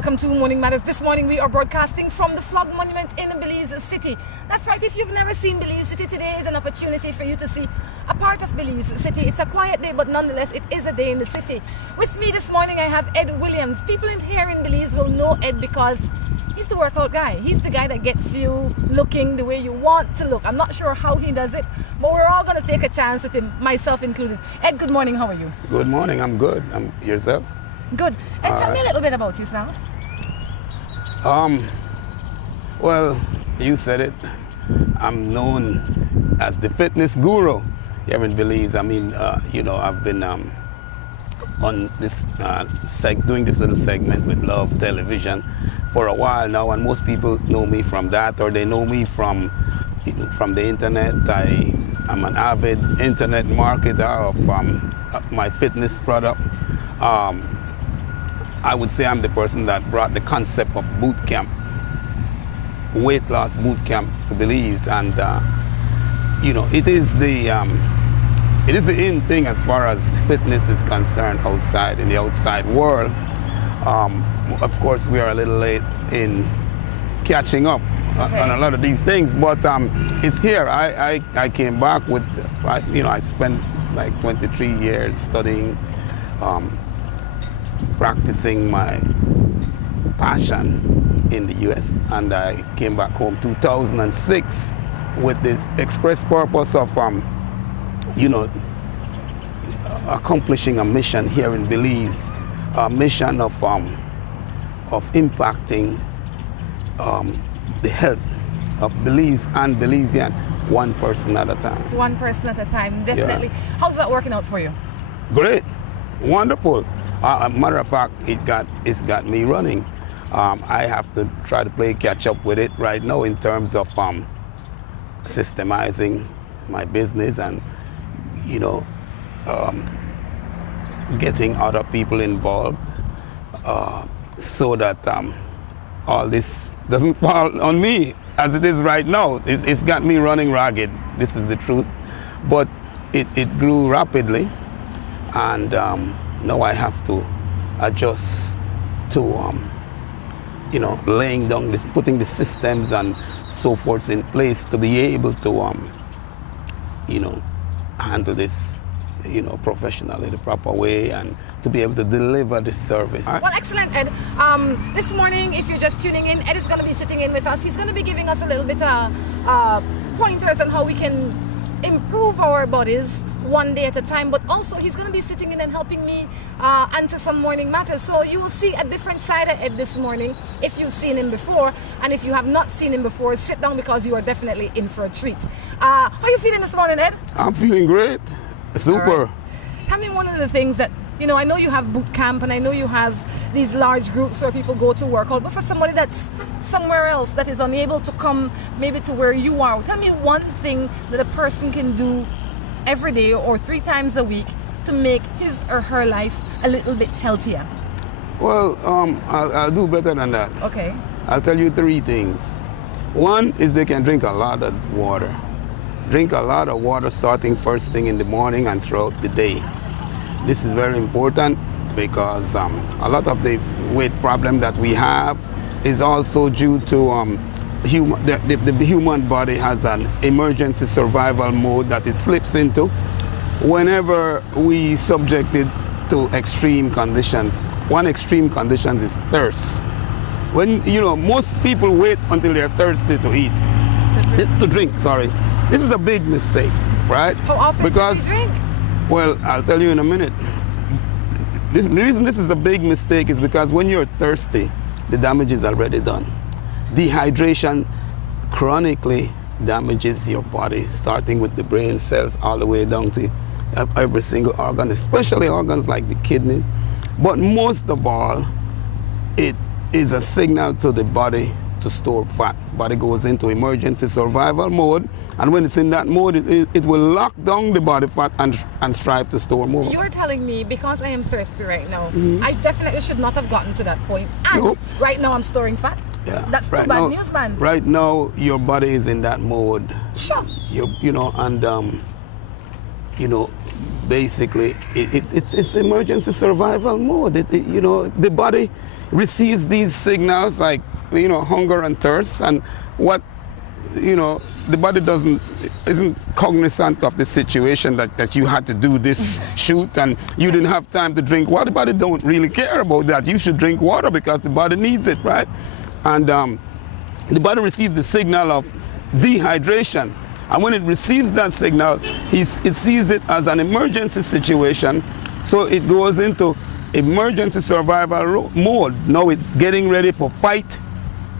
welcome to Morning Matters. This morning we are broadcasting from the Flag Monument in Belize City. That's right, if you've never seen Belize City, today is an opportunity for you to see a part of Belize City. It's a quiet day, but nonetheless it is a day in the city. With me this morning I have Ed Williams. People in here in Belize will know Ed because he's the workout guy. He's the guy that gets you looking the way you want to look. I'm not sure how he does it, but we're all going to take a chance with him, myself included. Ed, good morning, how are you? Good morning, I'm good. Yourself? Good. And tell me a little bit about yourself. Well, you said it. I'm known as the fitness guru here in Belize. I mean, I've been on this doing this little segment with Love Television for a while now, and most people know me from that, or they know me from the internet. I'm an avid internet marketer of my fitness product. I would say I'm the person that brought the concept of boot camp, weight loss boot camp to Belize, and it is the in thing as far as fitness is concerned outside, in the outside world. Of course, we are a little late in catching up on a lot of these things, but it's here. I came back with, I spent like 23 years studying, practicing my passion in the US, and I came back home 2006 with this express purpose of accomplishing a mission here in Belize, a mission of impacting the health of Belize and Belizean, one person at a time. One person at a time, definitely. Yeah. How's that working out for you? Great, wonderful. Matter of fact, it's got me running. I have to try to play catch up with it right now in terms of systemizing my business and getting other people involved so that all this doesn't fall on me as it is right now. It's got me running ragged. This is the truth. But it grew rapidly, and now I have to adjust to, laying down this, putting the systems and so forth in place to be able to, handle this, professionally, the proper way, and to be able to deliver this service. Well, excellent, Ed. This morning, if you're just tuning in, Ed is going to be sitting in with us. He's going to be giving us a little bit of pointers on how we can improve our bodies one day at a time, but also he's going to be sitting in and helping me answer some morning matters. So you will see a different side of Ed this morning if you've seen him before, and if you have not seen him before, sit down because you are definitely in for a treat. How are you feeling this morning, Ed? I'm feeling great. Super. Right. Tell me one of the things that, I know you have boot camp and I know you have these large groups where people go to work out, but for somebody that's somewhere else that is unable to come maybe to where you are, tell me one thing that a person can do every day or 3 times a week to make his or her life a little bit healthier. Well, I'll do better than that. Okay. I'll tell you 3 things. One is they can drink a lot of water. Drink a lot of water starting first thing in the morning and throughout the day. This is very important because a lot of the weight problem that we have is also due to the human body has an emergency survival mode that it slips into whenever we subject it to extreme conditions. One extreme condition is thirst. When most people wait until they're thirsty to eat, to drink. Sorry. This is a big mistake, right? How often should we drink? Well, I'll tell you in a minute. The reason this is a big mistake is because when you're thirsty, the damage is already done. Dehydration chronically damages your body, starting with the brain cells all the way down to every single organ, especially organs like the kidney. But most of all, it is a signal to the body to store fat. Body goes into emergency survival mode, and when it's in that mode, it will lock down the body fat and strive to store more. You're telling me because I am thirsty right now, I definitely should not have gotten to that point. And right now I'm storing fat. Yeah. That's too bad news, man. Right now, your body is in that mode. Sure. basically, it's emergency survival mode. You know, the body receives these signals like, you know, hunger and thirst, and what, you know, the body isn't cognizant of the situation that you had to do this shoot and you didn't have time to drink water. The body don't really care about that. You should drink water because the body needs it, right? And the body receives the signal of dehydration. And when it receives that signal, it sees it as an emergency situation. So it goes into emergency survival mode. Now it's getting ready for fight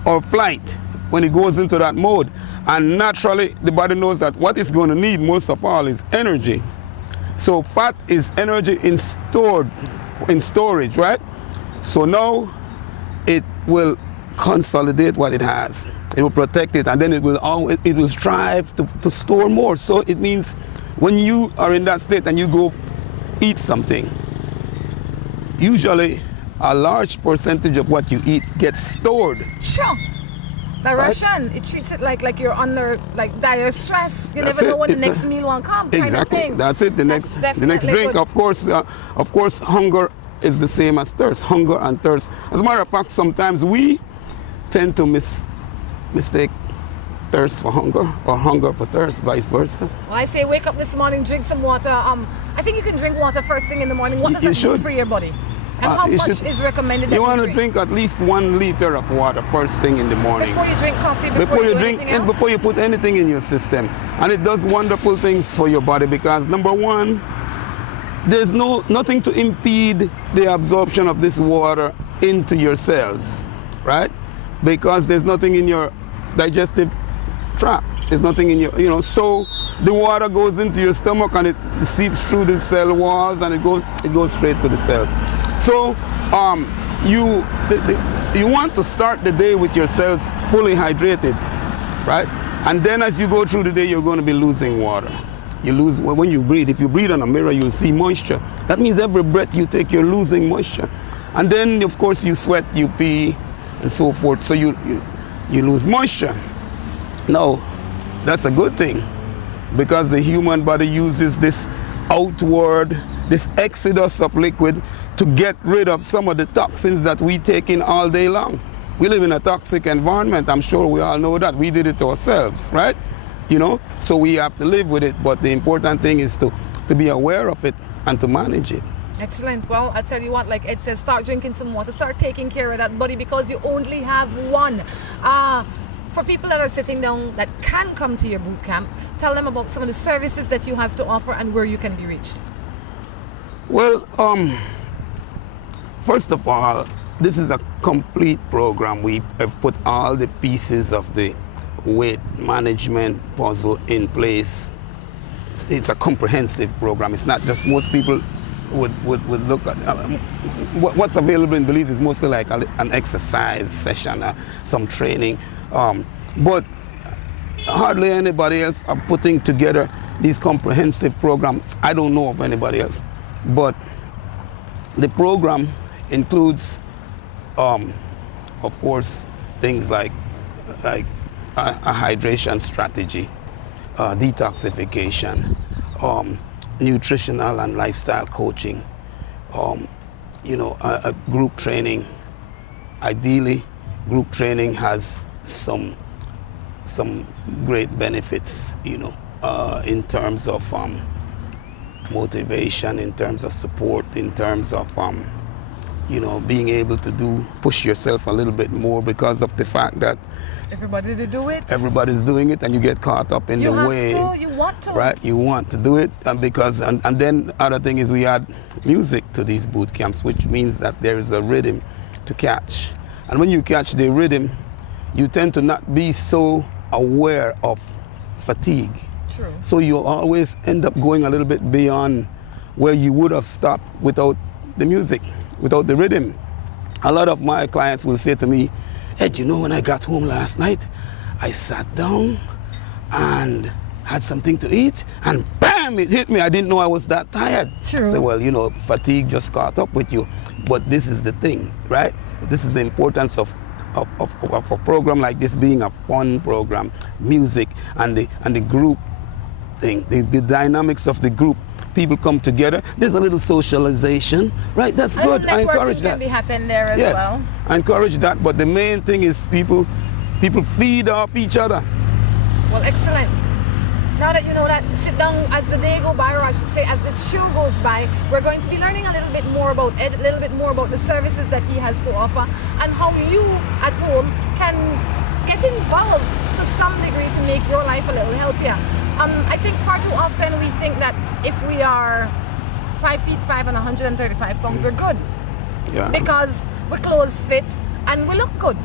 or flight when it goes into that mode. And naturally, the body knows that what it's going to need most of all is energy. So fat is energy in storage, right? So now it will consolidate what it has. It will protect it, and then it will strive to store more. So it means when you are in that state and you go eat something, usually a large percentage of what you eat gets stored. Sure. The Russian, it treats it like you're under like dire stress. You never know when the next meal will come. Exactly. That's it. The next drink, of course, hunger is the same as thirst. Hunger and thirst. As a matter of fact, sometimes we tend to mistake thirst for hunger or hunger for thirst, vice versa. Well, I say wake up this morning, drink some water. I think you can drink water first thing in the morning. What does it do for your body? And how much is recommended that you want to drink at least 1 liter of water first thing in the morning. Before you drink coffee, before you drink and before you put anything in your system. And it does wonderful things for your body because number one, there's nothing to impede the absorption of this water into your cells, right? Because there's nothing in your digestive tract. There's nothing in your, so the water goes into your stomach and it seeps through the cell walls and it goes straight to the cells. So you want to start the day with your cells fully hydrated, right? And then as you go through the day, you're going to be losing water. You lose, when you breathe, if you breathe on a mirror, you'll see moisture. That means every breath you take, you're losing moisture. And then, of course, you sweat, you pee, and so forth. So you lose moisture. Now, that's a good thing because the human body uses this outward, this exodus of liquid to get rid of some of the toxins that we take in all day long. We live in a toxic environment. I'm sure we all know that. We did it ourselves, right? So we have to live with it. But the important thing is to be aware of it and to manage it. Excellent. Well, I tell you what, like Ed says, start drinking some water, start taking care of that body because you only have one. For people that are sitting down that can come to your boot camp, tell them about some of the services that you have to offer and where you can be reached. Well, first of all, this is a complete program. We have put all the pieces of the weight management puzzle in place. It's a comprehensive program. It's not just most people would look at what's available in Belize is mostly like an exercise session, some training, but hardly anybody else are putting together these comprehensive programs. I don't know of anybody else, but the program includes, of course, things like a hydration strategy, detoxification, nutritional and lifestyle coaching, a group training. Ideally, group training has some great benefits, in terms of motivation, in terms of support, in terms of being able to push yourself a little bit more because of the fact that everybody to do it. Everybody's doing it, and you get caught up in the way. You want to. Right, you want to do it, and then other thing is we add music to these boot camps, which means that there is a rhythm to catch, and when you catch the rhythm, you tend to not be so aware of fatigue. True. So you always end up going a little bit beyond where you would have stopped without the music, without the rhythm. A lot of my clients will say to me, Ed, when I got home last night, I sat down and had something to eat, and bam, it hit me. I didn't know I was that tired. True. So, well, fatigue just caught up with you. But this is the thing, right? This is the importance of a program like this being a fun program, music and the group thing, the dynamics of the group people come together. There's a little socialization, right? That's good. I encourage that. Can be happening there as well. Yes, I encourage that. But the main thing is people feed off each other. Well, excellent. Now that you know that, sit down as the day goes by, or I should say as this show goes by, we're going to be learning a little bit more about Ed, a little bit more about the services that he has to offer, and how you at home can get involved to some degree to make your life a little healthier. I think far too often we think that if we are 5 feet 5 and 135 pounds, we're good. Yeah. Because we're clothes fit and we look good.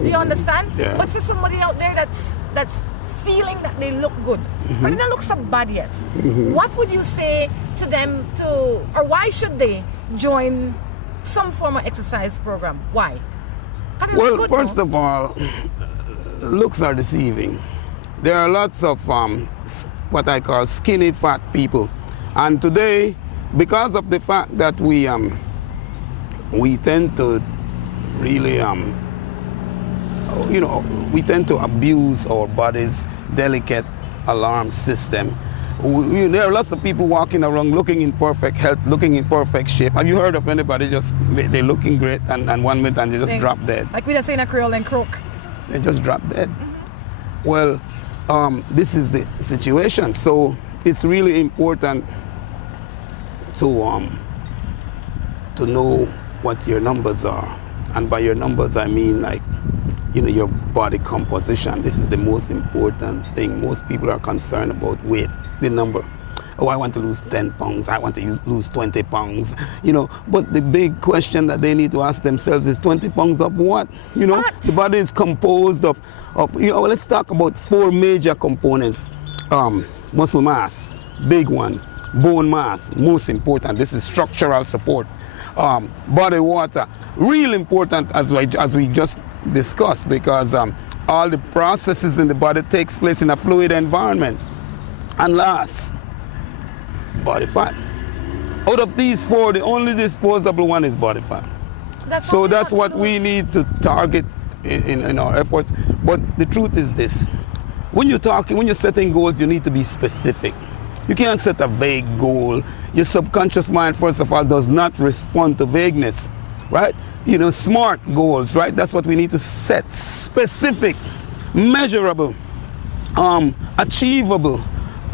Do you understand? Yeah. But for somebody out there that's feeling that they look good, but they don't look so bad yet, what would you say to them or why should they join some form of exercise program? Why? Well, first of all, looks are deceiving. There are lots of what I call skinny fat people, and today, because of the fact that we tend to really we tend to abuse our body's delicate alarm system. There are lots of people walking around looking in perfect health, looking in perfect shape. Have you heard of anybody they're looking great and 1 minute and they just drop dead? Like we just say in a Creole and croak. They just drop dead. Well, this is the situation. So it's really important to know what your numbers are. And by your numbers, I mean like, your body composition. This is the most important thing. Most people are concerned about weight, the number. Oh, I want to lose 10 pounds. I want to lose 20 pounds. But the big question that they need to ask themselves is 20 pounds of what? What? The body is composed of let's talk about 4 major components. Muscle mass, big one. Bone mass, most important. This is structural support. Body water, real important as we just discussed, because all the processes in the body takes place in a fluid environment. And last, body fat. Out of these 4, the only disposable one is body fat. That's what we need to target in our efforts. But the truth is this: when you're setting goals, you need to be specific. You can't set a vague goal. Your subconscious mind, first of all, does not respond to vagueness, right? Smart goals, right? That's what we need to set. Specific, measurable, achievable,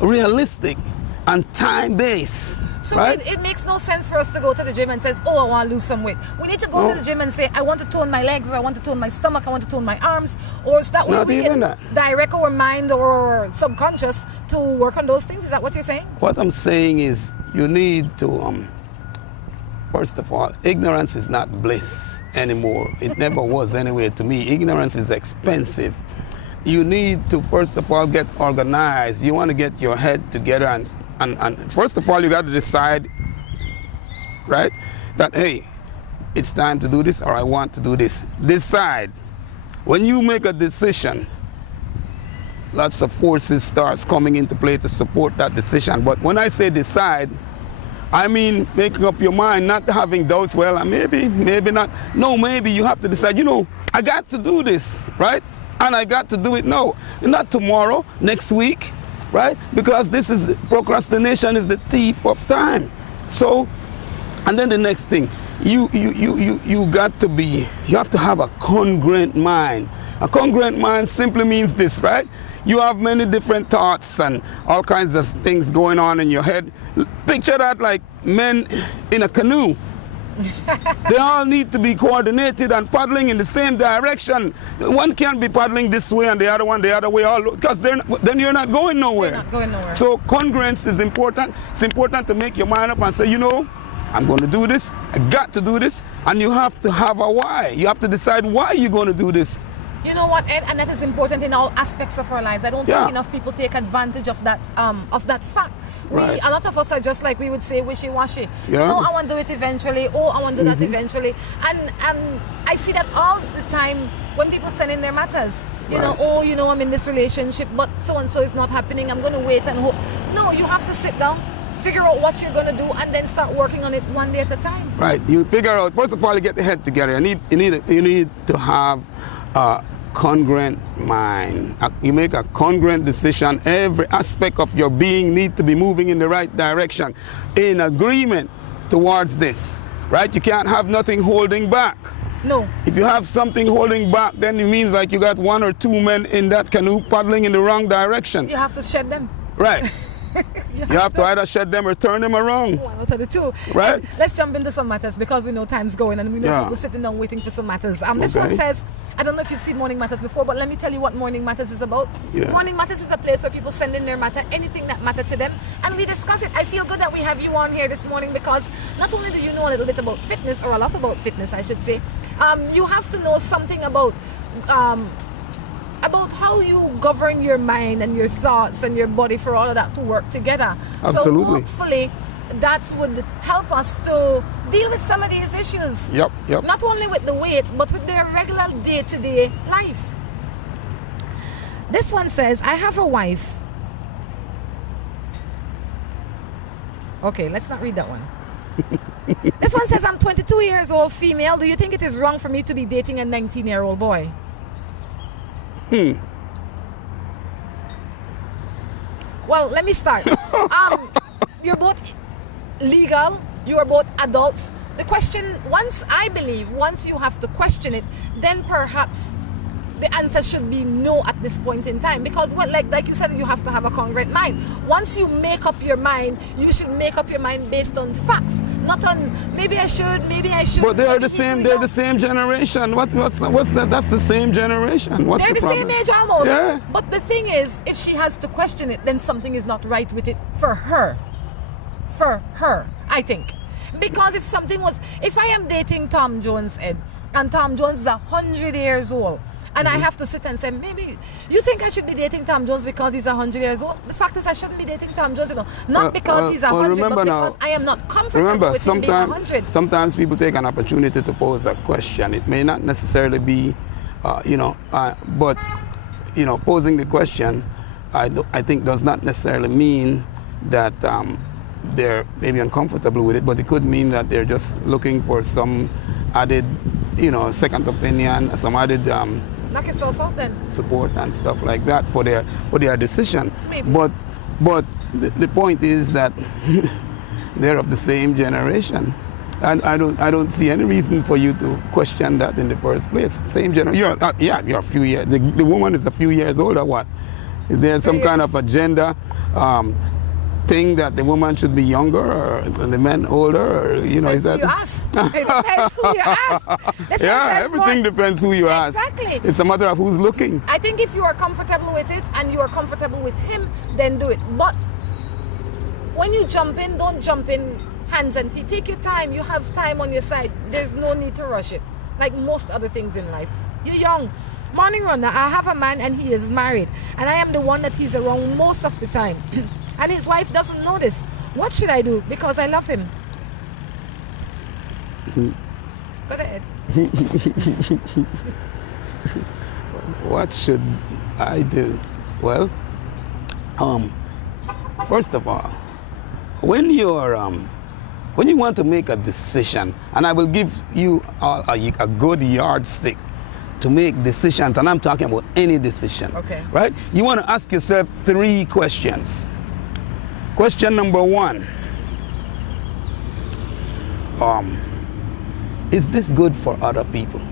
realistic, and time-based. So right? it makes no sense for us to go to the gym and says, oh, I want to lose some weight. We need to go to the gym and say, I want to tone my legs, I want to tone my stomach, I want to tone my arms, or so that way we can direct our mind or subconscious to work on those things. Is that what you're saying? What I'm saying is you need to, first of all, ignorance is not bliss anymore. It never was anyway to me. Ignorance is expensive. You need to, first of all, get organized. You want to get your head together and first of all, you got to decide, right, that, hey, it's time to do this, or I want to do this. Decide. When you make a decision, lots of forces starts coming into play to support that decision. But when I say decide, I mean making up your mind, not having doubts, well, maybe not. No, maybe you have to decide, I got to do this, right? And I got to do it now, not tomorrow, next week, right? Because procrastination is the thief of time. So, and then the next thing, you have to have a congruent mind. A congruent mind simply means this, right? You have many different thoughts and all kinds of things going on in your head. Picture that like men in a canoe. They all need to be coordinated and paddling in the same direction. One can't be paddling this way and the other one the other way, because then you're not going nowhere. You're not going nowhere. So congruence is important. It's important to make your mind up and say, I'm going to do this. I got to do this. And you have to have a why. You have to decide why you're going to do this. You know what, Ed, and that is important in all aspects of our lives. I don't think enough people take advantage of that fact. Right. A lot of us are just like we would say wishy-washy. Yeah. Oh, I want to do it eventually. Oh, I want to do that eventually. And I see that all the time when people send in their matters. I'm in this relationship, but so-and-so is not happening. I'm going to wait and hope. No, you have to sit down, figure out what you're going to do, and then start working on it one day at a time. Right. You figure out, first of all, you get the head together. You need to have congruent mind. You make a congruent decision. Every aspect of your being needs to be moving in the right direction, in agreement towards this, right? You can't have nothing holding back. No. If you have something holding back, then it means like you got 1 or 2 men in that canoe paddling in the wrong direction. You have to shed them. Right. You have to either shed them or turn them around. One out of the two. Right. And let's jump into some matters because we know time's going and we know people sitting down waiting for some matters. This one says, I don't know if you've seen Morning Matters before, but let me tell you what Morning Matters is about. Yeah. Morning Matters is a place where people send in their matter, anything that matters to them, and we discuss it. I feel good that we have you on here this morning because not only do you know a little bit about fitness, or a lot about fitness, I should say, you have to know something about how you govern your mind and your thoughts and your body for all of that to work together. Absolutely. So hopefully that would help us to deal with some of these issues. Yep. Not only with the weight, but with their regular day-to-day life. This one says, I have a wife. Okay, let's not read that one. This one says, I'm 22 years old, female. Do you think it is wrong for me to be dating a 19-year-old boy? Well, let me start. You're both legal. You are both adults. The question, once you have to question it, then perhaps the answer should be no at this point in time. Because like you said, you have to have a congruent mind. Once you make up your mind, you should make up your mind based on facts, not on maybe I should, maybe I should. But they're the same. They're the same generation. What's that? That's the same generation. What's they're the problem? same age almost. Yeah. But the thing is, if she has to question it, then something is not right with it for her. For her, I think. Because if I am dating Tom Jones, Ed, and Tom Jones is 100 years old, and I have to sit and say, maybe you think I should be dating Tom Jones because he's 100 years old? The fact is I shouldn't be dating Tom Jones, not because he's 100, but because I am not comfortable with him being 100. Sometimes people take an opportunity to pose a question. It may not necessarily be, but posing the question, I think does not necessarily mean that they're maybe uncomfortable with it, but it could mean that they're just looking for some added, second opinion, some added support and stuff like that for their decision. Maybe. But the point is that they're of the same generation, and I don't see any reason for you to question that in the first place. Same generation. You're a few years. The woman is a few years older. What? Is there some kind of agenda? Thing that the woman should be younger or the men older, or is that? You ask. It depends who you ask. Everything depends who you ask. Exactly. It's a matter of who's looking. I think if you are comfortable with it and you are comfortable with him, then do it. But when you jump in, don't jump in hands and feet. Take your time. You have time on your side. There's no need to rush it. Like most other things in life. You're young. Morning, Rhonda. I have a man and he is married, and I am the one that he's around most of the time. And his wife doesn't know this. What should I do? Because I love him. Go ahead. What should I do? Well, first of all, when you want to make a decision, and I will give you a good yardstick to make decisions, and I'm talking about any decision. Okay. Right? You want to ask yourself 3 questions. Question number 1, is this good for other people?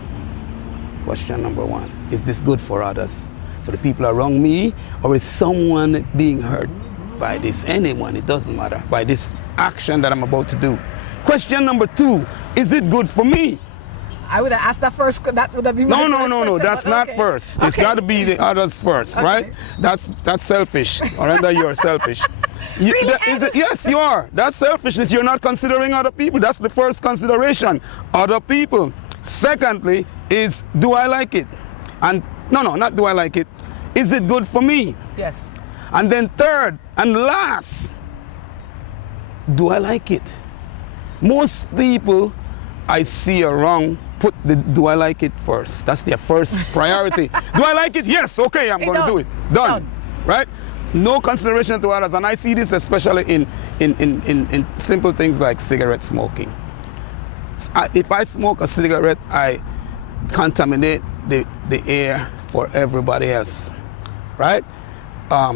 Question number 1, is this good for others? For the people around me, or is someone being hurt by this? Anyone, it doesn't matter, by this action that I'm about to do. Question number 2, is it good for me? I would have asked that first. That would have been my first No, question, that's not first. Okay. It's got to be the others first, right? That's selfish. Or rather, you're selfish. Really? Yes, you are. That's selfishness. You're not considering other people. That's the first consideration. Other people. Secondly, is do I like it? And no, not do I like it. Is it good for me? Yes. And then third and last, do I like it? Most people I see around put the do I like it first. That's their first priority. Do I like it? Yes, okay, I'm going to do it. Done. Right? No consideration to others. And I see this especially in simple things like cigarette smoking. If I smoke a cigarette, I contaminate the air for everybody else, right?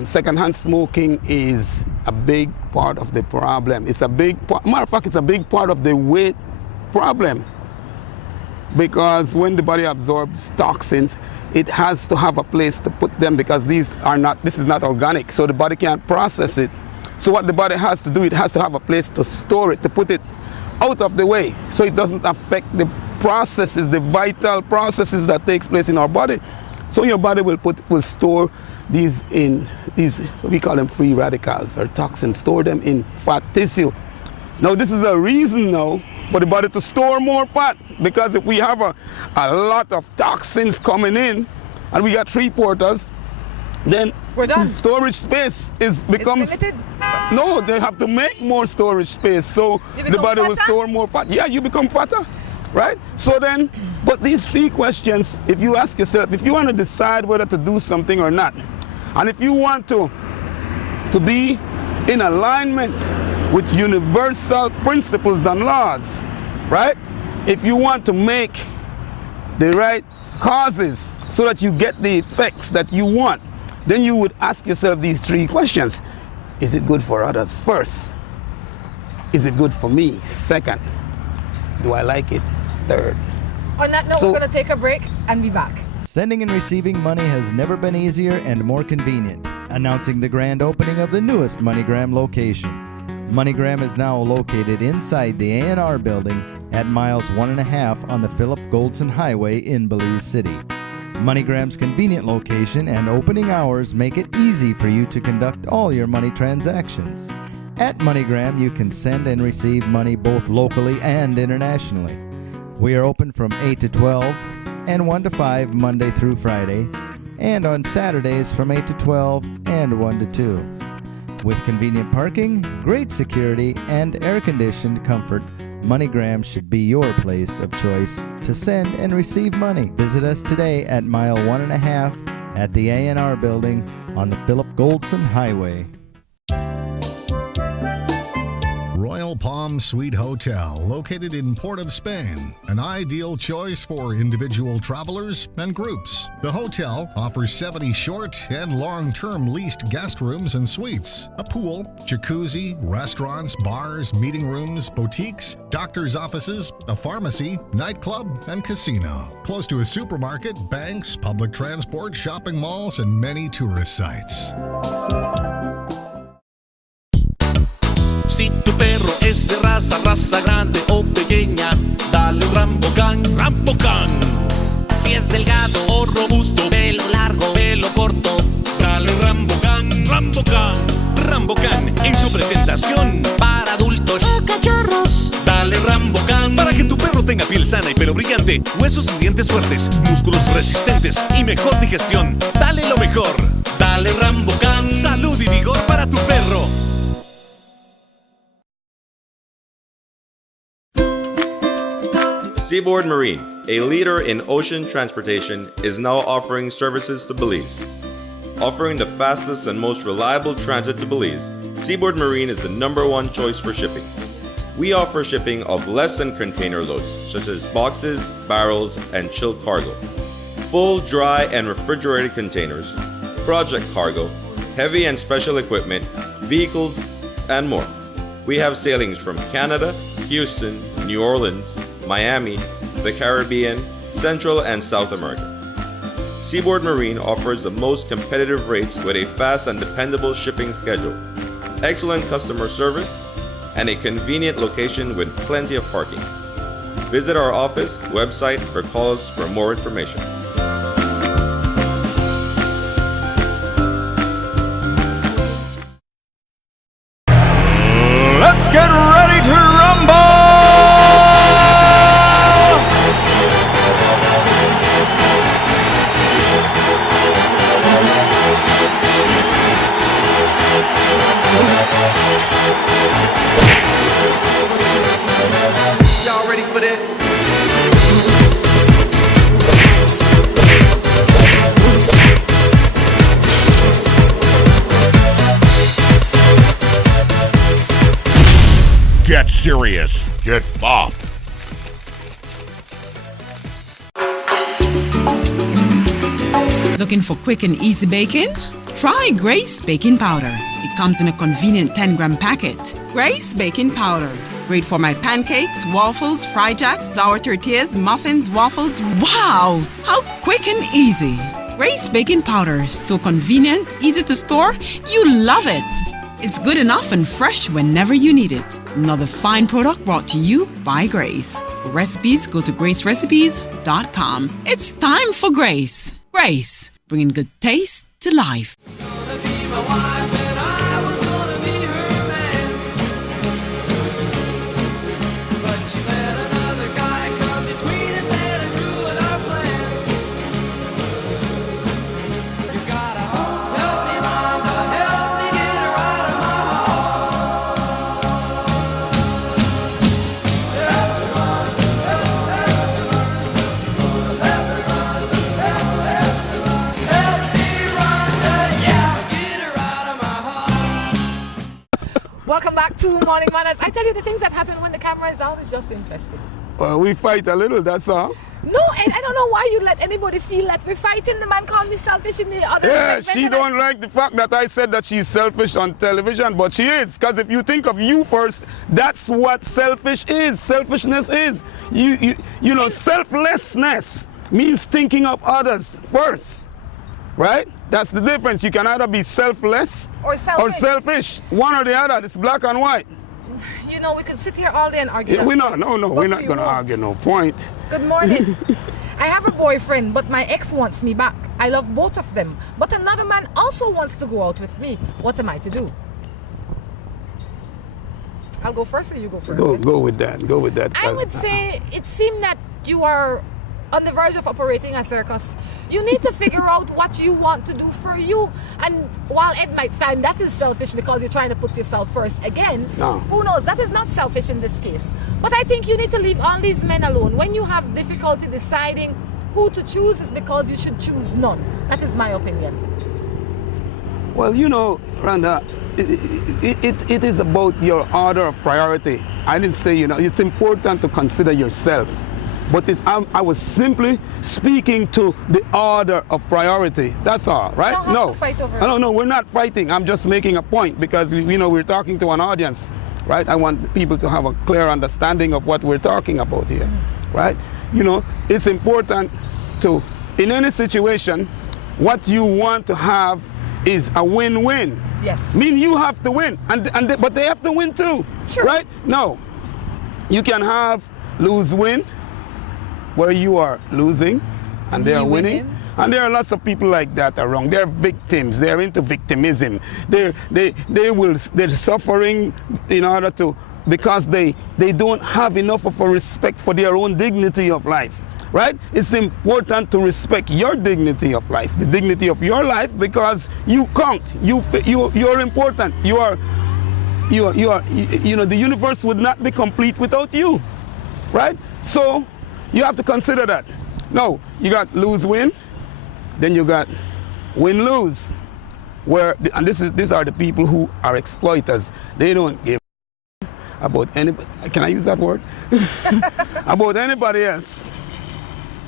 Secondhand smoking is a big part of the problem. It's a big part, matter of fact, it's a big part of the weight problem, because when the body absorbs toxins, it has to have a place to put them, because this is not organic, so the body can't process it. So what the body has to do, it has to have a place to store it, to put it out of the way, so it doesn't affect the processes, the vital processes that takes place in our body. So your body will store these we call them free radicals or toxins, store them in fat tissue. Now this is a reason now for the body to store more fat, because if we have a lot of toxins coming in and we got 3 portals, then we're done. Storage space becomes limited. No, they have to make more storage space, so the body will store more fat. Yeah, you become fatter, right? So then, but these 3 questions, if you ask yourself, if you want to decide whether to do something or not, and if you want to be in alignment with universal principles and laws, right? If you want to make the right causes so that you get the effects that you want, then you would ask yourself these 3 questions. Is it good for others? First. Is it good for me? Second. Do I like it? Third. On that note, we're going to take a break and be back. Sending and receiving money has never been easier and more convenient. Announcing the grand opening of the newest MoneyGram location. MoneyGram is now located inside the A&R building at miles 1.5 on the Philip Goldson Highway in Belize City. MoneyGram's convenient location and opening hours make it easy for you to conduct all your money transactions. At MoneyGram, you can send and receive money both locally and internationally. We are open from 8 to 12 and 1 to 5 Monday through Friday, and on Saturdays from 8 to 12 and 1 to 2. With convenient parking, great security, and air-conditioned comfort, MoneyGram should be your place of choice to send and receive money. Visit us today at mile 1.5 at the A&R building on the Philip Goldson Highway. Royal Palm Suite Hotel, located in Port of Spain, an ideal choice for individual travelers and groups. The hotel offers 70 short and long-term leased guest rooms and suites, a pool, jacuzzi, restaurants, bars, meeting rooms, boutiques, doctor's offices, a pharmacy, nightclub, and casino. Close to a supermarket, banks, public transport, shopping malls, and many tourist sites. Si tu perro es de raza grande o pequeña, dale un Rambocan, Rambocan. Si es delgado o robusto, pelo largo, pelo corto, dale Rambocan, Rambocan. Rambocan en su presentación para adultos o cachorros. Dale Rambocan para que tu perro tenga piel sana y pelo brillante, huesos y dientes fuertes, músculos resistentes y mejor digestión. Dale lo mejor. Dale Rambocan. Salud y vigor para tu perro. Seaboard Marine, a leader in ocean transportation, is now offering services to Belize. Offering the fastest and most reliable transit to Belize, Seaboard Marine is the #1 choice for shipping. We offer shipping of less than container loads, such as boxes, barrels, and chilled cargo, full, dry, and refrigerated containers, project cargo, heavy and special equipment, vehicles, and more. We have sailings from Canada, Houston, New Orleans, Miami, the Caribbean, Central and South America. Seaboard Marine offers the most competitive rates with a fast and dependable shipping schedule, excellent customer service, and a convenient location with plenty of parking. Visit our office, website, or call us for more information. Let's get ready to rumble! Y'all ready for this? Get serious. Get bopped. Looking for quick and easy baking? Try Grace Baking Powder. It comes in a convenient 10-gram packet. Grace Baking Powder. Great for my pancakes, waffles, fry jack, flour tortillas, muffins, waffles. Wow! How quick and easy. Grace Baking Powder. So convenient, easy to store. You love it. It's good enough and fresh whenever you need it. Another fine product brought to you by Grace. For recipes, go to gracerecipes.com. It's time for Grace. Grace, bringing good taste to life. Welcome back to Morning Manners. I tell you, the things that happen when the camera is out is just interesting. Well, we fight a little, that's all. No, and I don't know why you let anybody feel that we're fighting. The man called me selfish in the other Yeah, segment. she don't like the fact that I said that she's selfish on television, but she is. Because if you think of you first, that's what selfish is. Selfishness is. You know, selflessness means thinking of others first, right? That's the difference. You can either be selfless or selfish. One or the other. It's black and white. You know, we could sit here all day and argue. Yeah, we're not going to argue, no point. Good morning. I have a boyfriend, but my ex wants me back. I love both of them. But another man also wants to go out with me. What am I to do? I'll go first or you go first? Go with that. Go with that. I would say it seemed that you are on the verge of operating a circus. You need to figure out what you want to do for you. And while Ed might find that is selfish because you're trying to put yourself first again, no. Who knows? That is not selfish in this case. But I think you need to leave all these men alone. When you have difficulty deciding who to choose, is because you should choose none. That is my opinion. Well, you know, Rhonda, it is about your order of priority. I didn't say, it's important to consider yourself. But I was simply speaking to the order of priority. That's all, right? You don't have to fight over it. No, we're not fighting. I'm just making a point because we're talking to an audience, right? I want people to have a clear understanding of what we're talking about here, right? It's important to, in any situation, what you want to have is a win-win. Yes. You have to win, but they have to win too, sure. Right? No, you can have lose-win, where you are losing and they are winning. And there are lots of people like that around. They're victims. They're into victimism. They're suffering in order to, because they don't have enough of a respect for their own dignity of life, right? It's important to respect your dignity of life, the dignity of your life, because you count. You're important. The universe would not be complete without you, right? So you have to consider that. No, you got lose-win, then you got win-lose. And these are the people who are exploiters. They don't give about anybody. Can I use that word? About anybody else.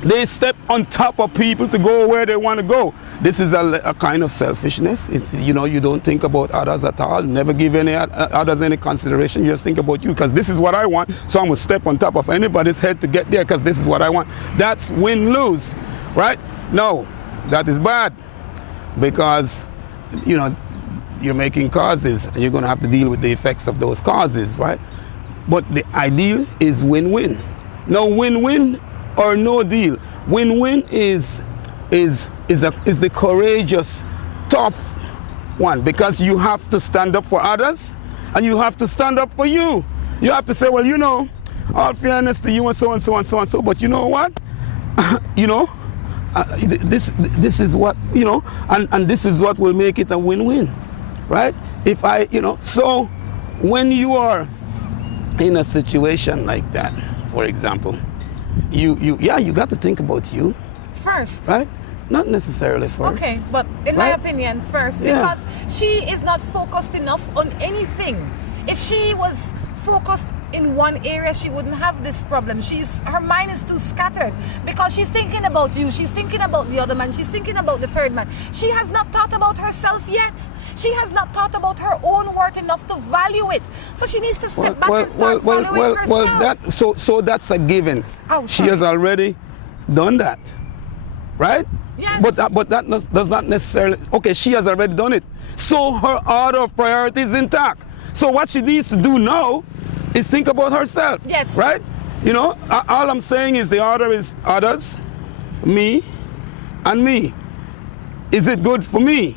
They step on top of people to go where they want to go. This is a kind of selfishness. You don't think about others at all. Never give any others any consideration. You just think about you, because this is what I want, so I'm going to step on top of anybody's head to get there because this is what I want. That's win-lose, right? No, that is bad, because, you're making causes and you're going to have to deal with the effects of those causes, right? But the ideal is win-win. No win-win or no deal. Win-win is the courageous, tough one, because you have to stand up for others and you have to stand up for you. You have to say, well, all fairness to you and so and so and so and so, but you know what? This is what, and this is what will make it a win-win, right? So when you are in a situation like that, for example, you got to think about you first, right? Not necessarily first. Okay, but in my opinion, first, because she is not focused enough on anything. If she was focused in one area, she wouldn't have this problem. Her mind is too scattered because she's thinking about you, she's thinking about the other man, she's thinking about the third man. She has not thought about herself yet. She has not thought about her own worth enough to value it. So she needs to step back and start valuing herself. So that's a given. Oh, she has already done that, right? Yes. But that does not necessarily, okay, she has already done it. So her order of priorities is intact. So what she needs to do now is think about herself. Yes. Right? You know, all I'm saying is the order is others, me, and me. Is it good for me?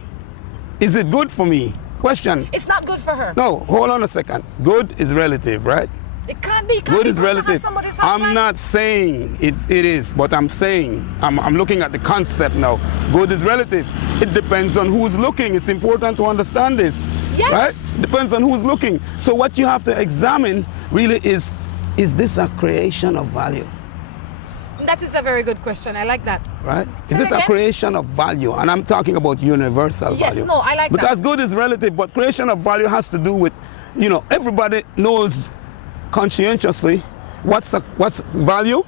Is it good for me? Question. It's not good for her. No, hold on a second. Good is relative, right? It can't be. Good is relative. I'm not saying it is, but I'm saying, I'm looking at the concept now. Good is relative. It depends on who's looking. It's important to understand this. Yes. Right? It depends on who's looking. So what you have to examine really is this a creation of value? That is a very good question. I like that. Right? Is it a creation of value? And I'm talking about universal value. Yes, no, I like that. Because good is relative, but creation of value has to do with, you know, everybody knows conscientiously what's value,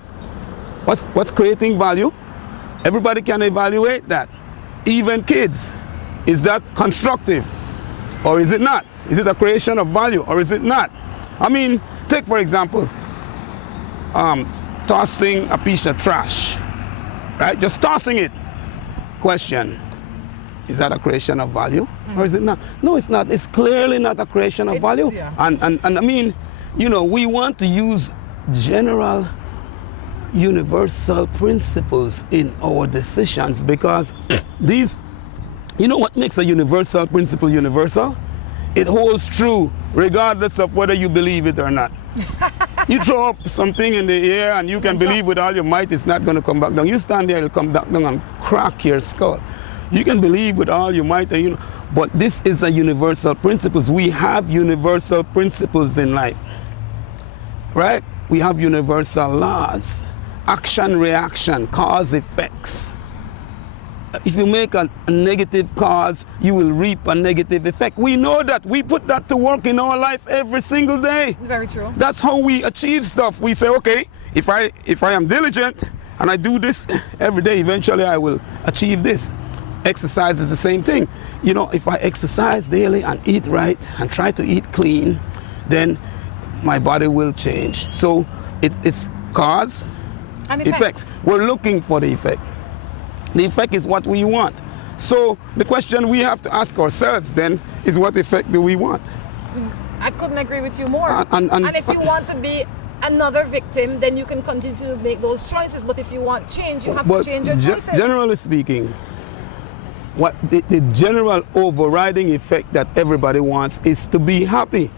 what's creating value. Everybody can evaluate that. Even kids. Is that constructive or is it not? Is it a creation of value or is it not? I mean, take for example, tossing a piece of trash, right? Just tossing it. Question, is that a creation of value or is it not? No, it's not. It's clearly not a creation of value. Yeah. And I mean, you know, we want to use general universal principles in our decisions because these, you know what makes a universal principle universal? It holds true regardless of whether you believe it or not. You throw up something in the air and you can believe with all your might it's not going to come back down. You stand there, it'll come back down and crack your skull. You can believe with all your might, and you know, but this is a universal principles. We have universal principles in life, right? We have universal laws, action, reaction, cause, effects. If you make a negative cause, you will reap a negative effect. We know that. We put that to work in our life every single day. Very true. That's how we achieve stuff. We say, okay, if I am diligent and I do this every day, eventually I will achieve this. Exercise is the same thing. You know, if I exercise daily and eat right and try to eat clean, then my body will change. So it's cause and effects. We're looking for the effect. The effect is what we want. So the question we have to ask ourselves then is, what effect do we want? I couldn't agree with you more. And if you want to be another victim, then you can continue to make those choices. But if you want change, you have to change your choices. Generally speaking, what the general overriding effect that everybody wants is to be happy.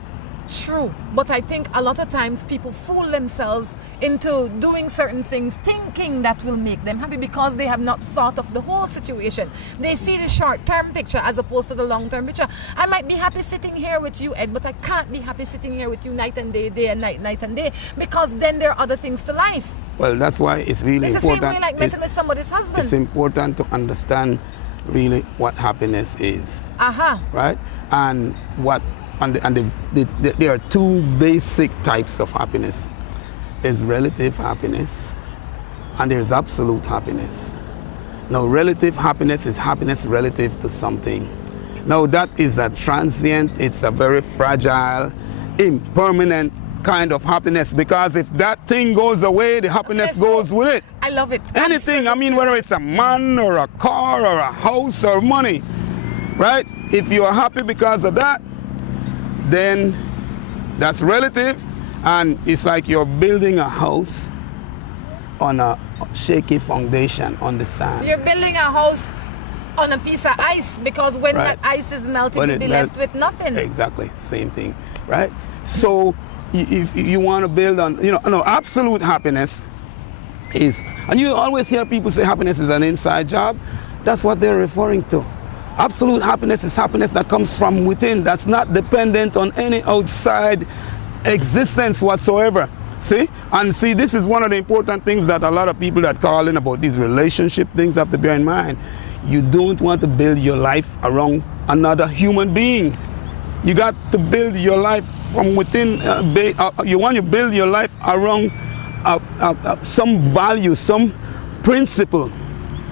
True, but I think a lot of times people fool themselves into doing certain things thinking that will make them happy because they have not thought of the whole situation. They see the short-term picture as opposed to the long-term picture. I might be happy sitting here with you, Ed, but I can't be happy sitting here with you night and day, day and night, night and day, because then there are other things to life. Well, that's why it's really important. It's the same way like messing with somebody's husband. It's important to understand really what happiness is. Right? And what there are two basic types of happiness. There's relative happiness and there's absolute happiness. Now, relative happiness is happiness relative to something. Now, that is a transient, it's a very fragile, impermanent kind of happiness, because if that thing goes away, the happiness goes with it. I love it. Anything, Absolutely. I mean, whether it's a man or a car or a house or money, right? If you are happy because of that, then that's relative, and it's like you're building a house on a shaky foundation on the sand. You're building a house on a piece of ice, because when that ice is melting, you'll be left with nothing. Exactly, same thing, right? So if you want to build on, absolute happiness is, and you always hear people say happiness is an inside job. That's what they're referring to. Absolute happiness is happiness that comes from within, that's not dependent on any outside existence whatsoever. See? And see, this is one of the important things that a lot of people that call in about these relationship things have to bear in mind. You don't want to build your life around another human being. You got to build your life from within. You want to build your life around some value, some principle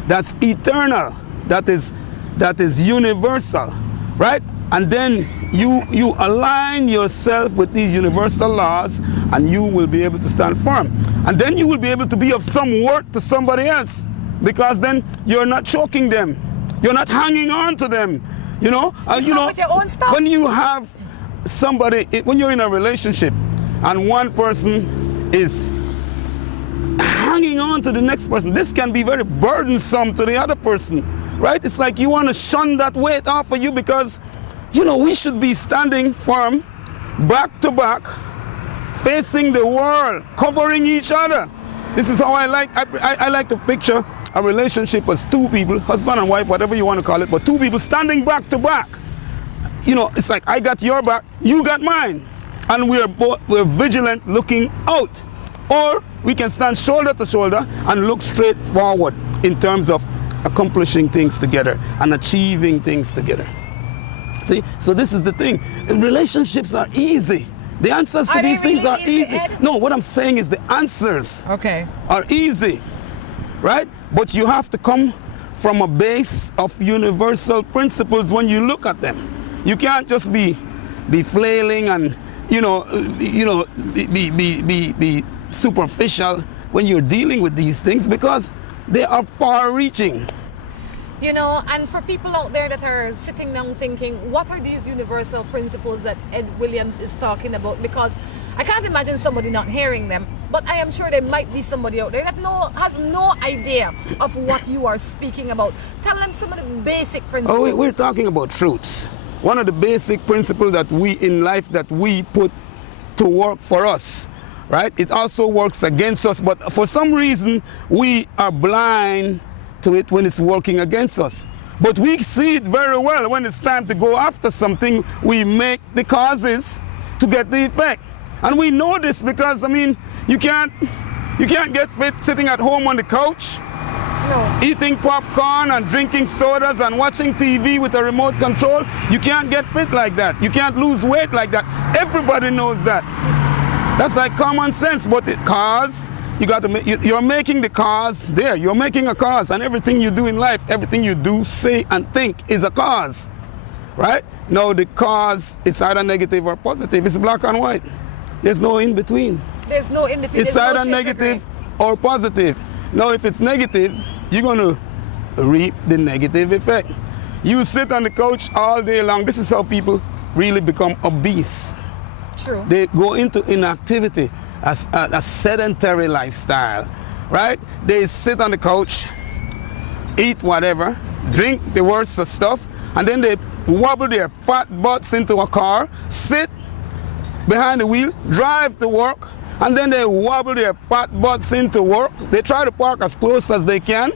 that's eternal, that is universal, right? And then you align yourself with these universal laws, and you will be able to stand firm. And then you will be able to be of some worth to somebody else, because then you're not choking them, you're not hanging on to them. You know, with your own stuff. When you have somebody, when you're in a relationship, and one person is hanging on to the next person, this can be very burdensome to the other person, right? It's like you want to shun that weight off of you, because, you know, we should be standing firm, back to back, facing the world, covering each other. This is how I like to picture a relationship as two people, husband and wife, whatever you want to call it, but two people standing back to back. You know, it's like I got your back, you got mine, and we're vigilant looking out. Or we can stand shoulder to shoulder and look straight forward in terms of accomplishing things together and achieving things together. See, so this is the thing. And relationships are easy. The answers to these things are easy. No, what I'm saying is the answers are easy, right? But you have to come from a base of universal principles when you look at them. You can't just be flailing and be superficial when you're dealing with these things, because they are far-reaching. You know, and for people out there that are sitting down thinking, what are these universal principles that Ed Williams is talking about? Because I can't imagine somebody not hearing them, but I am sure there might be somebody out there that has no idea of what you are speaking about. Tell them some of the basic principles. Oh, we're talking about truths. One of the basic principles that we in life that we put to work for us, right? It also works against us, but for some reason we are blind to it when it's working against us. But we see it very well when it's time to go after something. We make the causes to get the effect. And we know this because, I mean, you can't get fit sitting at home on the couch, eating popcorn and drinking sodas and watching TV with a remote control. You can't get fit like that. You can't lose weight like that. Everybody knows that. That's like common sense, but the cause, you got to make, you're making the cause there. You're making a cause, and everything you do in life, everything you do, say, and think is a cause, right? Now the cause is either negative or positive. It's black and white. There's no in between. There's no in between. It's either negative or positive. Now if it's negative, you're going to reap the negative effect. You sit on the couch all day long. This is how people really become obese. True. They go into inactivity, as a sedentary lifestyle, right? They sit on the couch, eat whatever, drink the worst of stuff, and then they wobble their fat butts into a car, sit behind the wheel, drive to work, and then they wobble their fat butts into work. They try to park as close as they can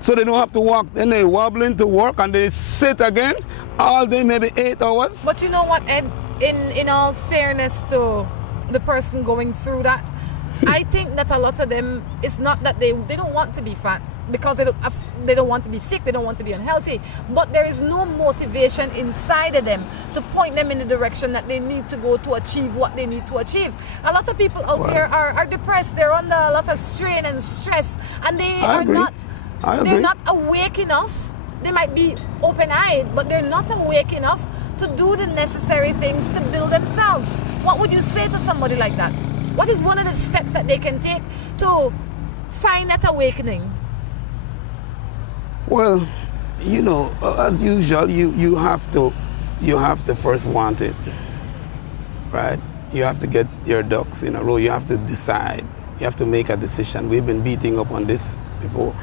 so they don't have to walk. Then they wobble into work and they sit again all day, maybe 8 hours. But you know what, Ed? In all fairness to the person going through that, I think that a lot of them, it's not that they don't want to be fat because they don't want to be sick, they don't want to be unhealthy, but there is no motivation inside of them to point them in the direction that they need to go to achieve what they need to achieve. A lot of people out here are depressed, they're under a lot of strain and stress, and they're not awake enough. They might be open-eyed, but they're not awake enough to do the necessary things to build themselves. What would you say to somebody like that? What is one of the steps that they can take to find that awakening? Well, you know, as usual, you have to first want it, right? You have to get your ducks in a row. You have to decide. You have to make a decision. We've been beating up on this before,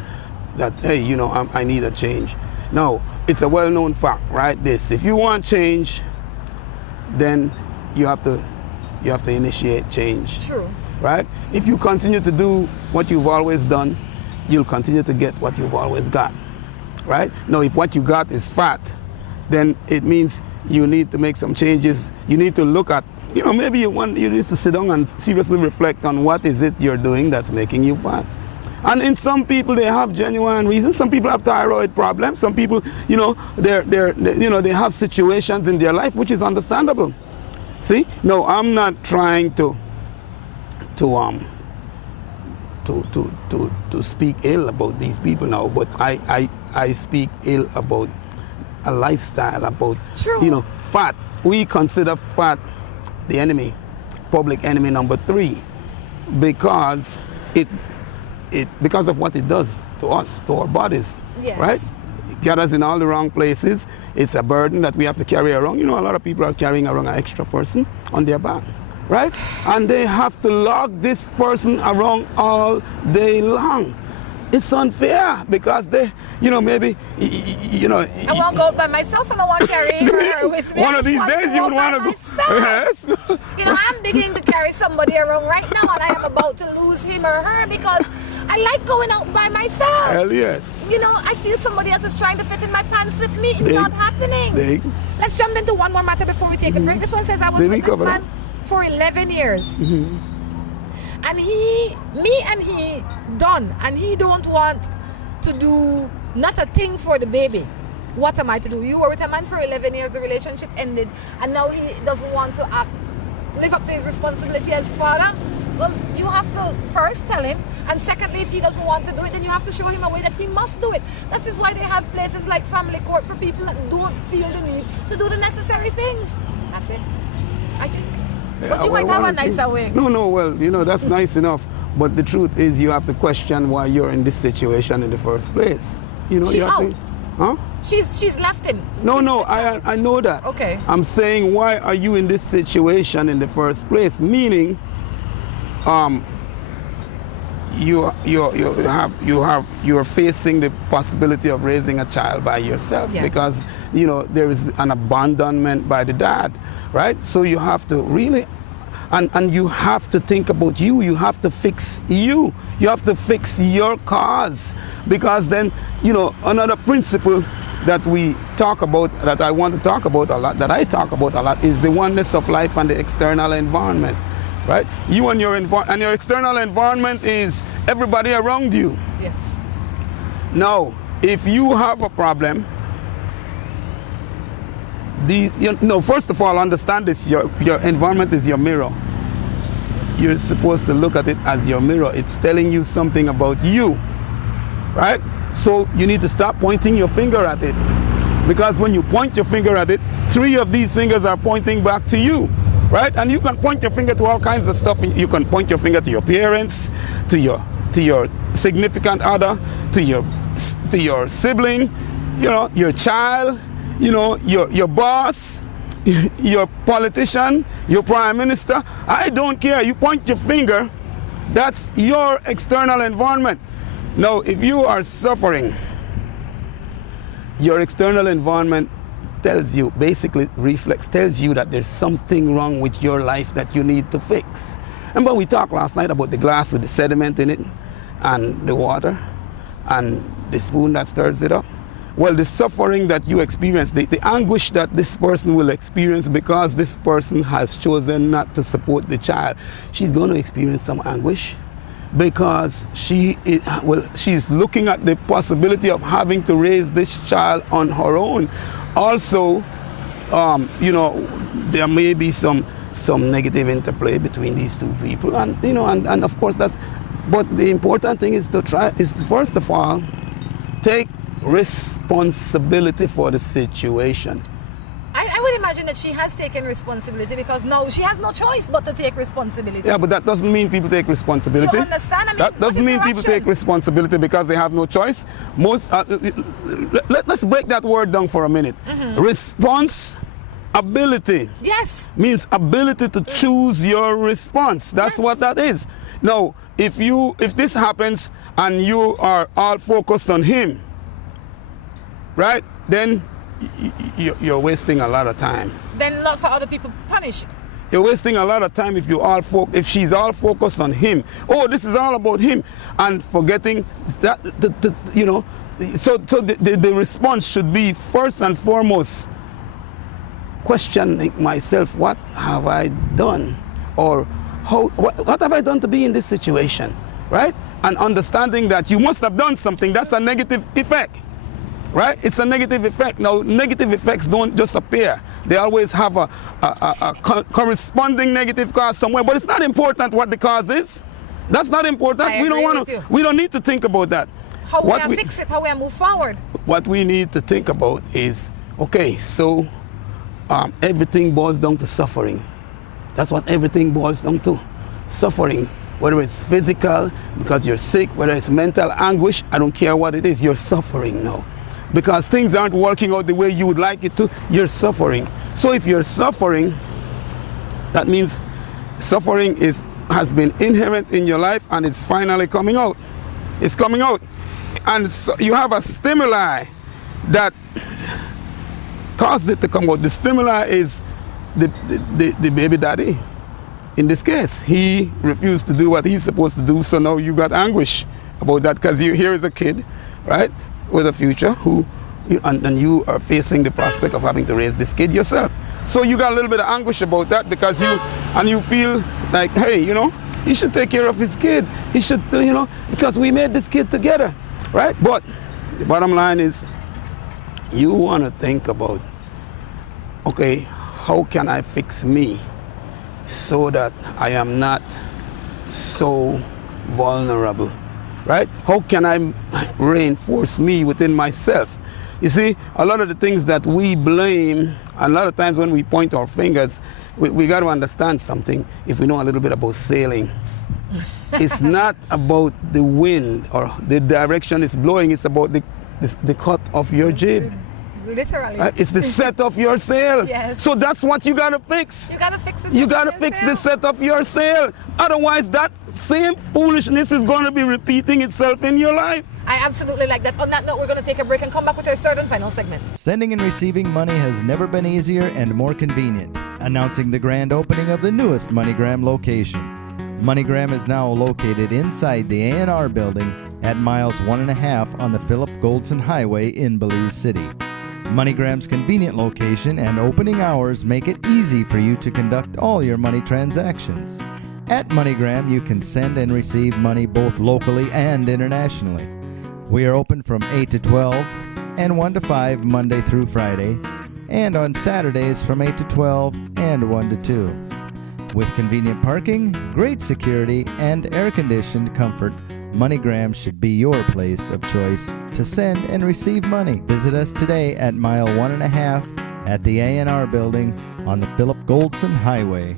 that, hey, you know, I need a change. Now, it's a well-known fact, right? If you want change, then you have to initiate change. True. Right? If you continue to do what you've always done, you'll continue to get what you've always got. Right? Now, if what you got is fat, then it means you need to make some changes. You need to look at, you know, maybe you need to sit down and seriously reflect on what is it you're doing that's making you fat. And in some people, they have genuine reasons. Some people have thyroid problems. Some people, you know, they have situations in their life which is understandable. See? No, I'm not trying to speak ill about these people now, but I speak ill about a lifestyle, about you know, fat. We consider fat the enemy, public enemy number 3, because because of what it does to us, to our bodies, yes. right? It got us in all the wrong places. It's a burden that we have to carry around. You know, a lot of people are carrying around an extra person on their back, right? And they have to lug this person around all day long. It's unfair because they, you know, maybe, you know. I won't go out by myself and I want to carry her with me. One of these days you would want to go. Yes. You know, I'm beginning to carry somebody around right now and I am about to lose him or her because I like going out by myself. Hell yes. You know, I feel somebody else is trying to fit in my pants with me. It's not happening. Let's jump into one more matter before we take a break. This one says I was with this man for 11 years. And me and he done, and he don't want to do not a thing for the baby. What am I to do? You were with a man for 11 years, the relationship ended, and now he doesn't want to live up to his responsibility as father. Well, you have to first tell him, and secondly, if he doesn't want to do it, then you have to show him a way that he must do it. That is why they have places like family court for people that don't feel the need to do the necessary things. That's it, I think. But you might have a nicer way. No, well, you know, that's nice enough. But the truth is you have to question why you're in this situation in the first place. You know, she you have out. to, huh? She's left him. No, I know that. Okay. I'm saying, why are you in this situation in the first place? Meaning, you're facing the possibility of raising a child by yourself, yes. Because, you know, there is an abandonment by the dad, right? So you have to really, and you have to think about you. You have to fix you. You have to fix your cause, because then, you know, another principle that we talk about, that I want to talk about a lot, that I talk about a lot, is the oneness of life and the external environment. Right? You and your external environment is everybody around you. Yes. Now, if you have a problem, first of all, understand this: your environment is your mirror. You're supposed to look at it as your mirror. It's telling you something about you, right? So you need to stop pointing your finger at it, because when you point your finger at it, 3 of these fingers are pointing back to you. Right? And you can point your finger to all kinds of stuff. You can point your finger to your parents, to your significant other, to your sibling, you know, your child, you know, your boss, your politician, your prime minister. I don't care. You point your finger. That's your external environment. Now, if you are suffering, your external environment tells you, basically tells you that there's something wrong with your life that you need to fix. Remember we talked last night about the glass with the sediment in it, and the water, and the spoon that stirs it up? Well, the suffering that you experience, the anguish that this person will experience because this person has chosen not to support the child, she's going to experience some anguish, because she's looking at the possibility of having to raise this child on her own. Also, you know, there may be some negative interplay between these 2 people, and you know, and of course that's. But the important thing is to first of all, take responsibility for the situation. I would imagine that she has taken responsibility, because now she has no choice but to take responsibility. Yeah, but that doesn't mean people take responsibility. You understand? I mean, that doesn't mean people take responsibility because they have no choice. Let's break that word down for a minute. Responsibility. Yes. Means ability to choose your response. That's what that is. Now, if this happens and you are all focused on him, right? Then you're wasting a lot of time. Then lots of other people punish. You're wasting a lot of time if she's all focused on him. Oh, this is all about him, and forgetting that you know. So the response should be, first and foremost, questioning myself: what have I done, or what have I done to be in this situation? right? And understanding that you must have done something, that's a negative effect, right? It's a negative effect. Now, negative effects don't just appear. They always have a corresponding negative cause somewhere, but it's not important what the cause is. That's not important. We don't need to think about that. How we fix it, how we move forward. What we need to think about is, okay, so everything boils down to suffering. That's what everything boils down to. Suffering, whether it's physical, because you're sick, whether it's mental anguish, I don't care what it is, you're suffering now. Because things aren't working out the way you would like it to, you're suffering. So if you're suffering, that means suffering has been inherent in your life and it's finally coming out. It's coming out. And so you have a stimuli that caused it to come out. The stimuli is the baby daddy. In this case, he refused to do what he's supposed to do, so now you got anguish about that because here is a kid, right, with a future and you are facing the prospect of having to raise this kid yourself. So you got a little bit of anguish about that because you feel like, hey, he should take care of his kid. He should, because we made this kid together. Right? But the bottom line is you want to think about, okay, how can I fix me so that I am not so vulnerable, right? How can I reinforce me within myself? You see, a lot of the things that we blame, a lot of times when we point our fingers, we got to understand something if we know a little bit about sailing. It's not about the wind or the direction it's blowing, it's about the cut of your jib. Literally. It's the set of your sail. Yes. So that's what you gotta fix. You gotta fix it. You gotta fix the set of your sail. Otherwise, that same foolishness is gonna be repeating itself in your life. I absolutely like that. On that note, we're going to take a break and come back with our third and final segment. Sending and receiving money has never been easier and more convenient. Announcing the grand opening of the newest MoneyGram location. MoneyGram is now located inside the A&R building at miles 1.5 on the Philip Goldson Highway in Belize City. MoneyGram's convenient location and opening hours make it easy for you to conduct all your money transactions. At MoneyGram, you can send and receive money both locally and internationally. We are open from 8 to 12 and 1 to 5 Monday through Friday, and on Saturdays from 8 to 12 and 1 to 2. With convenient parking, great security, and air-conditioned comfort, MoneyGram should be your place of choice to send and receive money. Visit us today at mile 1.5 at the A&R building on the Philip Goldson Highway.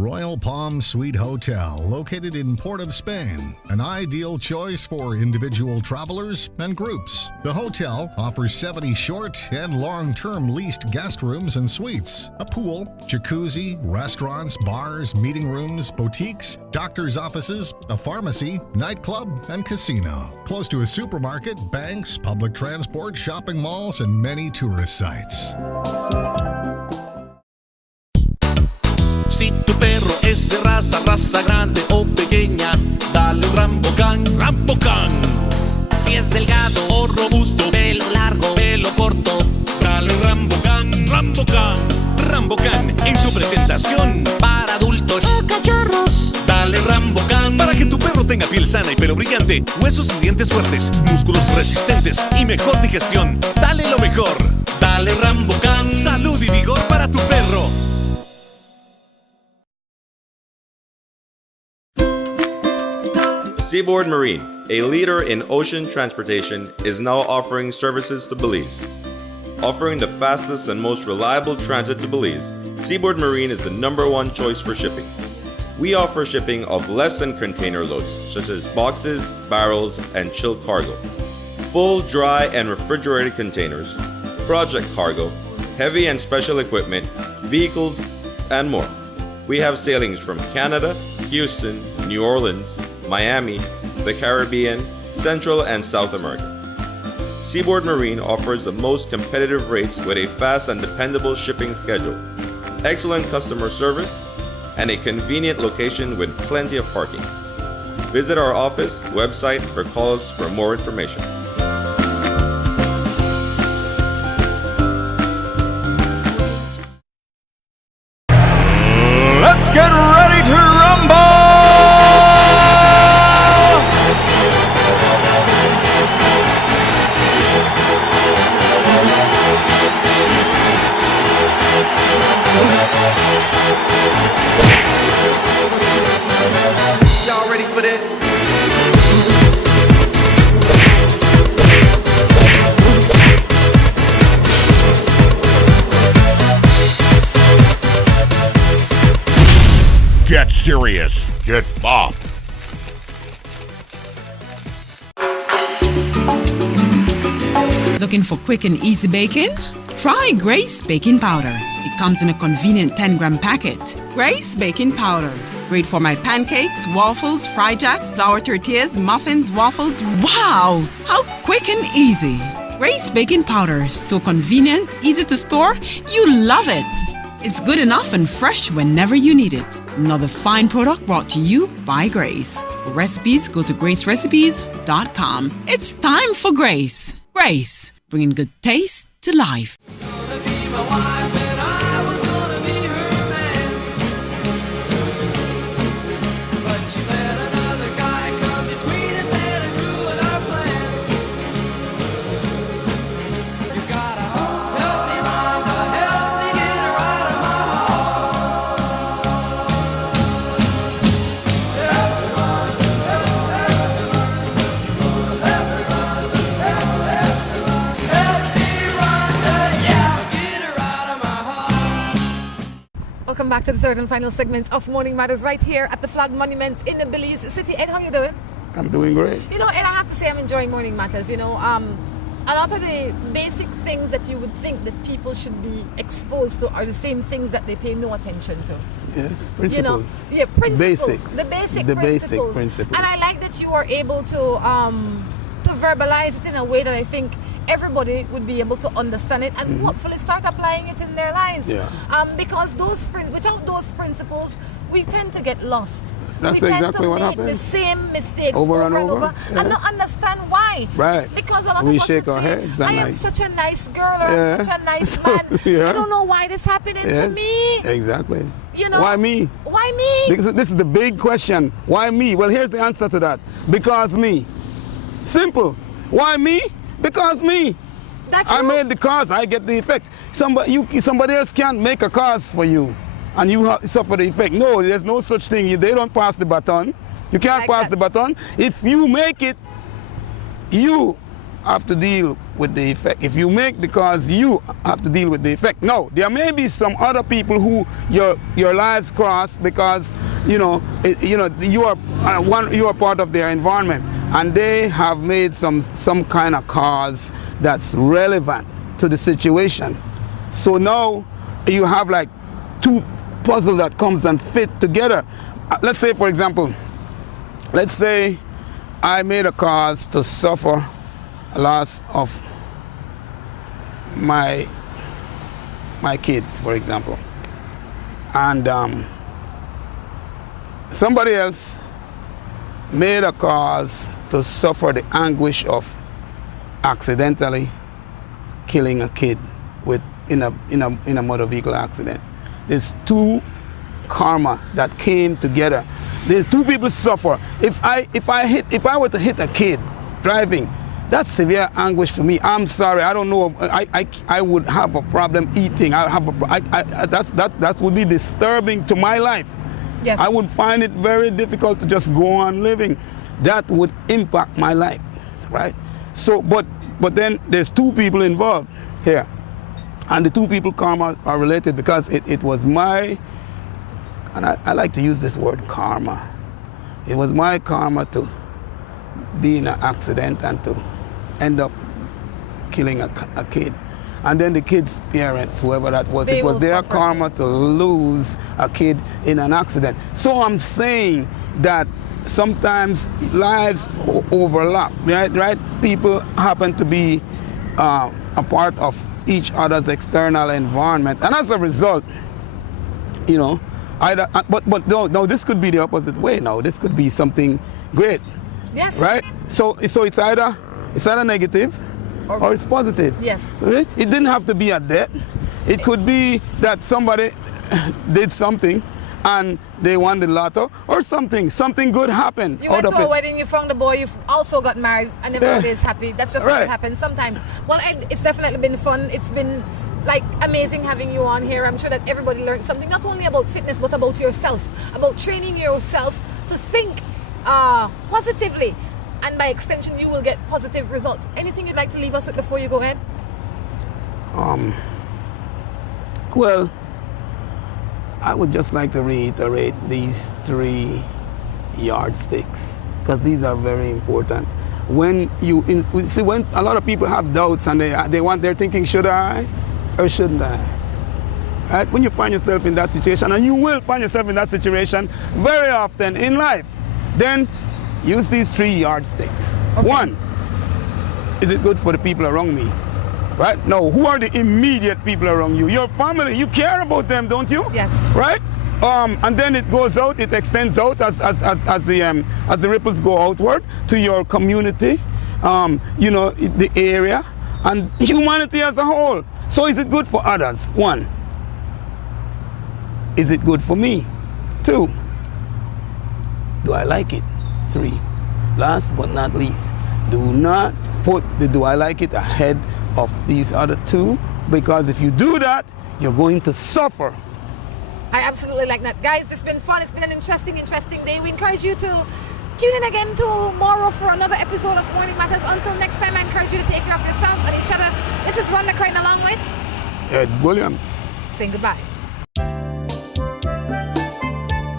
Royal Palm Suite Hotel, located in Port of Spain, an ideal choice for individual travelers and groups. The hotel offers 70 short and long-term leased guest rooms and suites, a pool, jacuzzi, restaurants, bars, meeting rooms, boutiques, doctor's offices, a pharmacy, nightclub, and casino. Close to a supermarket, banks, public transport, shopping malls, and many tourist sites. Si tu perro es de raza grande o pequeña, dale un Rambocan, Rambocan. Si es delgado o robusto, pelo largo, pelo corto, dale un Rambocan, Rambocan. Rambocan en su presentación para adultos o cachorros. Dale Rambocan para que tu perro tenga piel sana y pelo brillante, huesos y dientes fuertes, músculos resistentes y mejor digestión. Dale lo mejor. Dale Rambocan. Salud y vigor para tu perro. Seaboard Marine, a leader in ocean transportation, is now offering services to Belize. Offering the fastest and most reliable transit to Belize, Seaboard Marine is the #1 choice for shipping. We offer shipping of less than container loads, such as boxes, barrels, and chilled cargo, full, dry, and refrigerated containers, project cargo, heavy and special equipment, vehicles, and more. We have sailings from Canada, Houston, New Orleans, Miami, the Caribbean, Central and South America. Seaboard Marine offers the most competitive rates with a fast and dependable shipping schedule, excellent customer service, and a convenient location with plenty of parking. Visit our office, website, or call us for more information. Let's get ready to rumble! for this. Get serious. Get bop. Looking for quick and easy baking? Try Grace Baking Powder. It comes in a convenient 10-gram packet. Grace Baking Powder. Great for my pancakes, waffles, fry jack, flour tortillas, muffins, waffles. Wow! How quick and easy. Grace Baking Powder. So convenient, easy to store. You love it. It's good enough and fresh whenever you need it. Another fine product brought to you by Grace. For recipes, go to gracerecipes.com. It's time for Grace. Grace, bringing good taste to life. Welcome back to the third and final segment of Morning Matters right here at the Flag Monument in the Belize City. Ed, how you doing? I'm doing great. You know, Ed, I have to say I'm enjoying Morning Matters. You know, a lot of the basic things that you would think that people should be exposed to are the same things that they pay no attention to. Yes, principles. You know, yeah, principles. Basics. The basic principles. And I like that you are able to verbalize it in a way that I think everybody would be able to understand it and hopefully start applying it in their lives. Yeah. Because without those principles, we tend to get lost. That's we exactly what tend to make happens. the same mistakes Over and over. Yeah. and not understand why. Right. Because a lot We of us shake would our say, heads I and am like- such a nice girl, or Yeah. I'm such a nice man. Yeah. I don't know why this happening to me. Exactly. You know, why me? Why me? Because this is the big question. Why me? Well, here's the answer to that. Because me. Simple. Why me? Because me. That's I true. made the cause, I get the effect. Somebody else can't make a cause for you and you suffer the effect. No, there's no such thing. They don't pass the baton. You can't Like pass that. the baton. If you make it, you have to deal with the effect. If you make the cause, you have to deal with the effect. No, there may be some other people who your lives cross because you are part of their environment and they have made some kind of cause that's relevant to the situation. So now you have like two puzzles that comes and fit together. Let's say, for example, let's say I made a cause to suffer a loss of my kid, for example, and somebody else made a cause to suffer the anguish of accidentally killing a kid in a motor vehicle accident. There's two karma that came together. There's two people suffer. If I were to hit a kid driving, that's severe anguish for me. I'm sorry. I don't know. I would have a problem eating. That would be disturbing to my life. Yes. I would find it very difficult to just go on living. That would impact my life, right? So, but then there's two people involved here, and the two people karma are related because it was my, and I like to use this word karma. It was my karma to be in an accident and to end up killing a kid. And then the kid's parents, whoever that was, it was their karma to lose a kid in an accident. So I'm saying that sometimes lives overlap, right? People happen to be a part of each other's external environment. And as a result, but no, this could be the opposite way now. This could be something great. Yes. Right? So it's either negative or it's positive. Yes. Right? It didn't have to be a death. It could be that somebody did something and they won the lotto or something good happened. You went to a wedding, you found a boy, you've also got married, and everybody is happy. That's just what happens sometimes. Well, it's definitely been fun. It's been like amazing having you on here. I'm sure that everybody learned something, not only about fitness, but about yourself, about training yourself to think positively, and by extension you will get positive results. Anything you'd like to leave us with before you go ahead? Well, I would just like to reiterate these 3 yardsticks, because these are very important. When when a lot of people have doubts and they're thinking, should I or shouldn't I? Right? When you find yourself in that situation, and you will find yourself in that situation very often in life, then use these 3 yardsticks. Okay. 1, is it good for the people around me? Right? Now, who are the immediate people around you? Your family. You care about them, don't you? Yes. Right? And then it goes out, it extends out as the ripples go outward to your community, the area, and humanity as a whole. So is it good for others? 1, is it good for me? 2, do I like it? 3, last but not least, do not put the do I like it ahead of these other 2, because if you do that, you're going to suffer. I absolutely like that. Guys, it's been fun. It's been an interesting day. We encourage you to tune in again tomorrow for another episode of Morning Matters. Until next time, I encourage you to take care of yourselves and each other. This is Rhonda Crichton along with Ed Williams. Saying goodbye.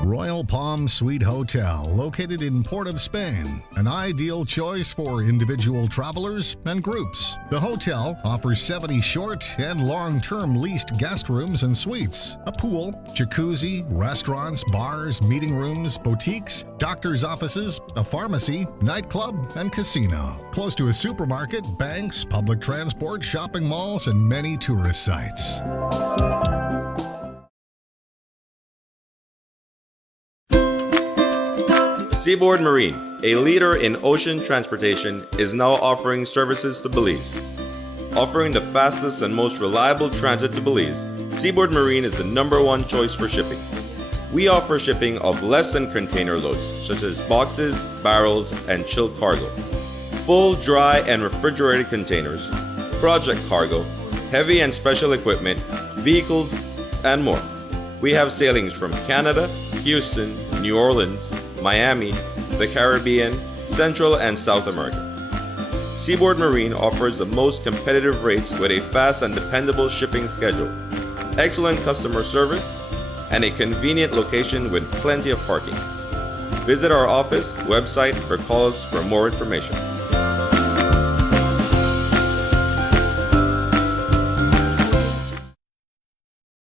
Royal Palm Suite Hotel, located in Port of Spain, an ideal choice for individual travelers and groups. The hotel offers 70 short and long-term leased guest rooms and suites, a pool, jacuzzi, restaurants, bars, meeting rooms, boutiques, doctor's offices, a pharmacy, nightclub, and casino. Close to a supermarket, banks, public transport, shopping malls, and many tourist sites. Seaboard Marine, a leader in ocean transportation, is now offering services to Belize. Offering the fastest and most reliable transit to Belize, Seaboard Marine is the #1 choice for shipping. We offer shipping of less than container loads, such as boxes, barrels, and chilled cargo, full, dry, and refrigerated containers, project cargo, heavy and special equipment, vehicles, and more. We have sailings from Canada, Houston, New Orleans, Miami, the Caribbean, Central and South America. Seaboard Marine offers the most competitive rates with a fast and dependable shipping schedule, excellent customer service, and a convenient location with plenty of parking. Visit our office, website, or call us for more information.